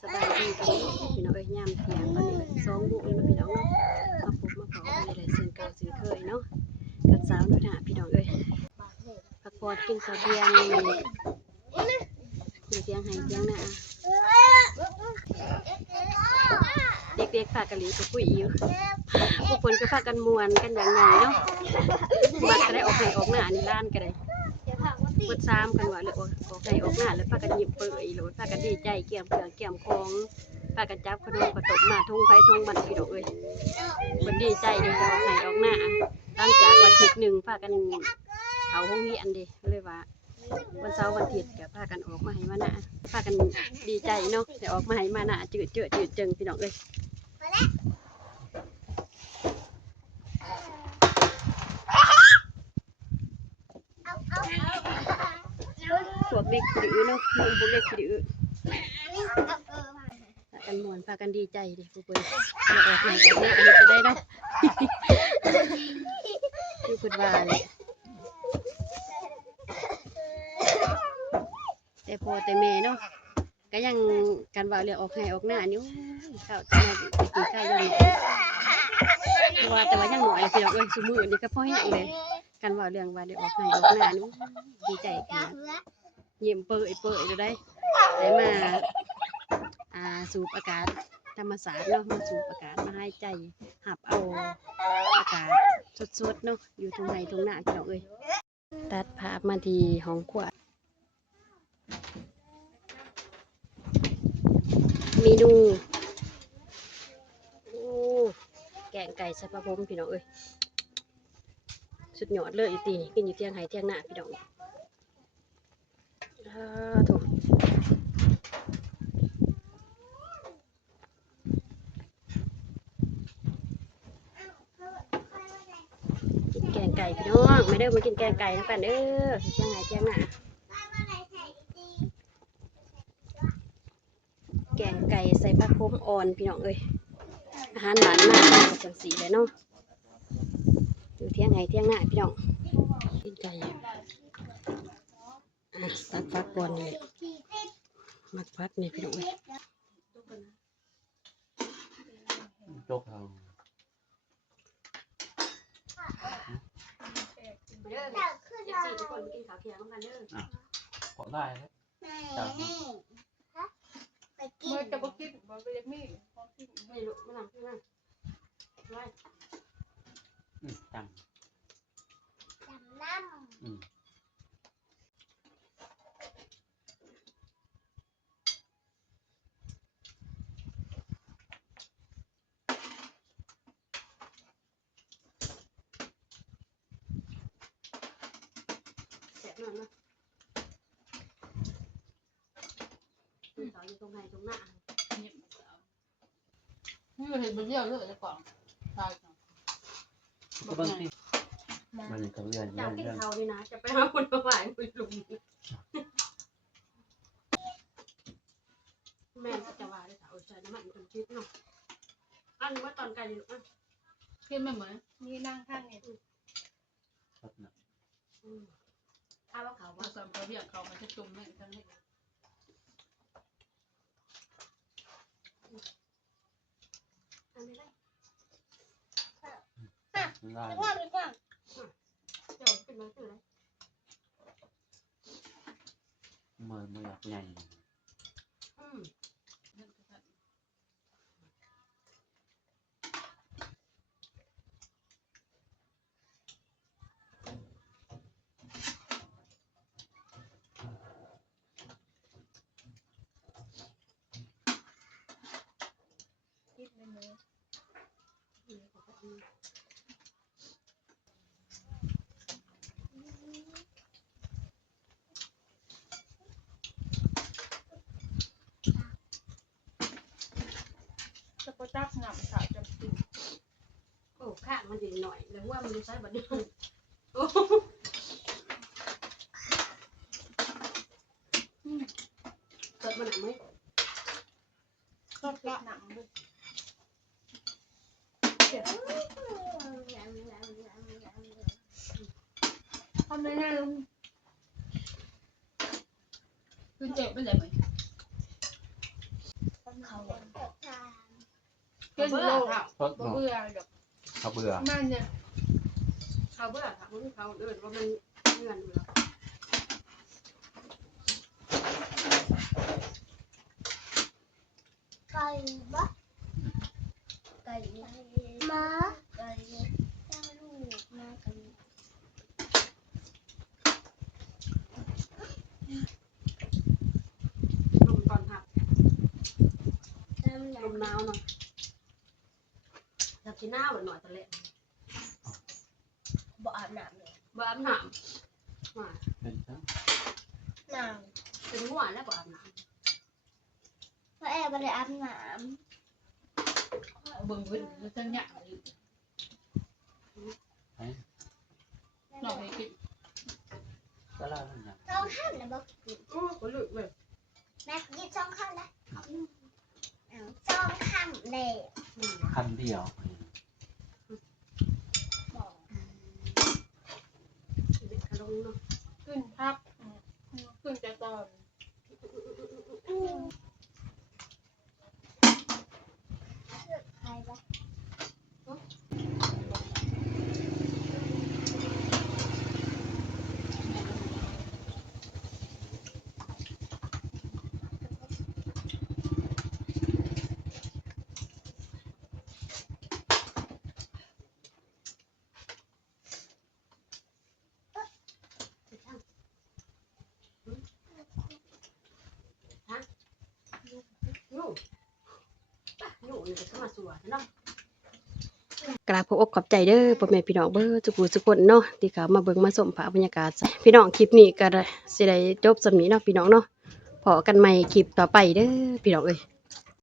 สบายดีกันพี่น้องยามเที่ยงตอนนี้2 โมงแล้วพี่น้องเนาะมาพบมาขอกันได้เส้นเก่าเส้นเคยเนาะกับสาวน้อยหน้าพี่น้องพักผ่อนกินข้าวเที่ยงอยู่เที่ยงให้เที่ยงหน้าเด็กๆพากันหลีไปคุยอยู่ผู้คนก็พากันม่วนกันอย่างใหญ่เนาะบัดก็ได้ออกให้ออกหน้านี่ล้านก็ได้เปิดซ้ำกันว่าเลยออกให้ออกหน้าแล้วพากันหยิบเปื่อยหรือพากันดีใจเกี่ยมเปลือกเกี่ยมคองพากันจับขนมกระตกมาทุ่งไฟทุ่งมันพี่น้องคนดีใจเลยจะออกให้ออกหน้าหลังจากวันอาทิตย์หนึ่งพากันเขาห้องเรียนดิเลยว่าวันเสาร์วันอาทิตย์ก็พากันออกมาให้มาหน้าพากันดีใจเนาะแต่ออกมาให้มาหน้าจืดจึงพี่น้องพวกเด็กดื้อเนาะพวกเด็กดื้อพากันม่วนพากันดีใจดิผู้คนมาออกให้ออกหน้าอันนี้จะได้เนาะคือพูดว่าเลยแต่พ่อแต่แม่เนาะก็ยังการว่าเรื่องออกให้ออกหน้านี่ข้าวแต่แม่ไปกินข้าวยังเพราะว่าแต่ว่ายังหน่อยพี่น้องซุมื้อนี่ก็พอแห้งเลยการว่าเรื่องว่าได้ออกให้ออกหน้านี่ดีใจขนาดยิ้มเปื่อยได้มาสูบอากาศธรรมชาติเนาะมาสูบอากาศมาให้ใจหับเอาอากาศสดๆเนาะอยู่ตรงไหนตรงหน้าพี่น้องตัดภาพมาที่ห้องครัวเมนูแกงไก่ใส่ปลาพรมพี่น้องสุดยอดเลยอีตีนี่กินอยู่เที่ยงไห้เที่ยงหน้าพี่น้องถูกกินแกงไก่พี่น้องไม่ได้มากินแกงไก่นะกันเด้อเที่ยงไห้เที่ยงหน้าแกงไก่ใส่ปลาพรมอ่อนพี่น้องอาหารหวานมากจังสีเลยเนาะอยู่เที่ยงไห้เที่ยงหน้าพี่น้องกินไก่ตักฟักก่อนนี่มักฟักนี่พี่น้องจกเอาทุกคนกินข้าวเที่ยงกันเด้อขอได้แล้วไปกินมันจะบ่กินบ่ไปมีไม่รู้ไม่นั่งไว้จังน้ำเสียบหน่อยนะสาวอยู่ตรงไหนตรงหน้านี่เห็นมันเยอะเลยก่อนตายก่อนก็บางทีมันก็เลื่อนอยากกินเขานี่นะจะไปหาคนมาไหว้คุยลุงแม่จะว่าได้สาวใส่น้ำมันจนชิดเนาะอันว่าตอนไกลอยู่อ่ะกินไม่เหมือนนี่นั่งข้างเนี่ยถ้าว่าเขาว่าสมเขาเรียกเขามันจะจุ่มเนี่ยทั้งนี้อันนี้ได้ได้ว่าดีกว่าเดี๋ยวเป็นมาคืออะไรไม่อยากใหญ่คิดในมือจะก็จับหนักขาจะกินโอ้ข้างมันดีหน่อยแล้วว่ามันจะใช้แบบนี้โอ้เกิดมาหนักไหมก็กระหนังเลยทำได้ไงลุงคือเจ็บไม่ใช่ไหม เขา เบื่อ เพื่อนโลก ทด บ่ เนาะ เบื่อดอก เขาเบื่อ มันเนี่ย เขาเบื่อค่ะเขาเดินว่ามันเงื่อนอยู่แล้ว ไก่บะไก่มาไก่จ้าลูกมากัน ลมตอนหัก จ้าห ลมหนาวเนาะจับที่หน้าหน่อยตะเละ บ่อาบน้ำเลย บ่อาบน้ำว่า เป็นจัง น้ เป็นหัวแล้วบ่อาบน้ ำเพราะแอบบ่ได้อาบน้ เบิ่งเพิ่นจะหยังอยู่ ไอ้ ลองให้กิน ก็ล่ามันยัง ำต้องห้ามนะบ่กิน ำโอ้โหลึกเลย แม่กินสองคำนะสองคำเลย คำเดียว บอก เด็กขนมเนาะ ขึ้นพักขึ้นแต่ตอน ใครบะ นู่นู่นี่ก็มาสวยเนาะกราบขอบอกขอบใจเด้อพ่อแม่พี่น้องเบ้อทุกผู้ทุกคนเนาะที่เขามาเบิ่งมาชมภาพบรรยากาศพี่น้องคลิปนี้ก็ได้สิได้จบสำนี้เนาะพี่น้องเนาะพอกันใหม่คลิปต่อไปเด้อพี่น้องเอ้ย